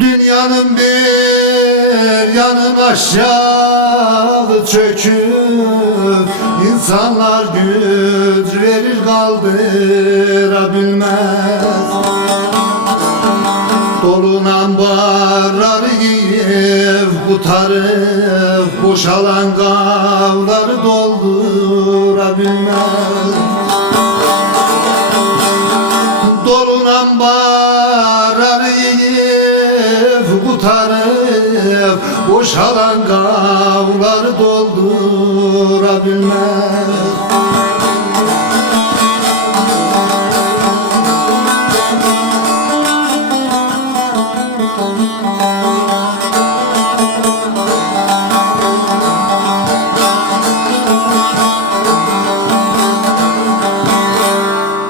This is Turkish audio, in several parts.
Dünyanın bir yanı aşağı çöküp insanlar güç verir kaldırabilmez. Dolunan barları yiyip kurtarıp boşalan kavları doldurabilmez. Dolunan barları yiyip kurtarıp boşalan kavları doldurabilmez.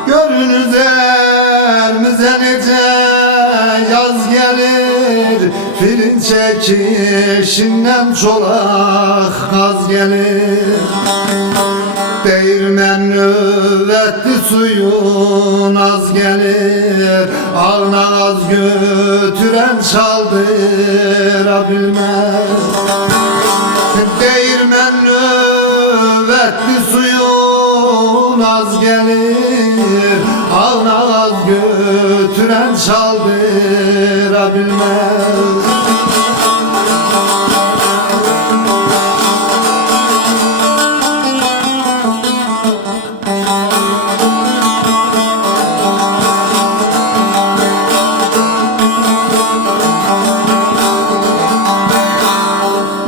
Görünüz elimize nice yaz gelir, filin çekişinden çolak gaz gelir. Değirmen nöbetli suyun az gelir, ağına az götüren çaldırabilmez. Değirmen nöbetli suyun az gelir, ağına az götüren çaldırabilmez.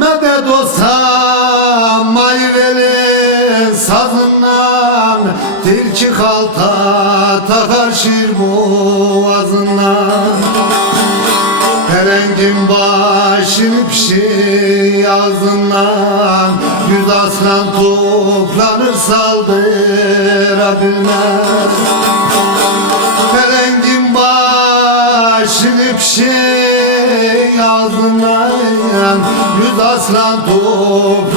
Medet olsam mayveli sazından, tilki kalta takar şir boğazından. Herengin başını pişi ağzından, yüz aslan toplanır saldırabilmez. Herengin başını pişi ağzından, yüz aslan toplanır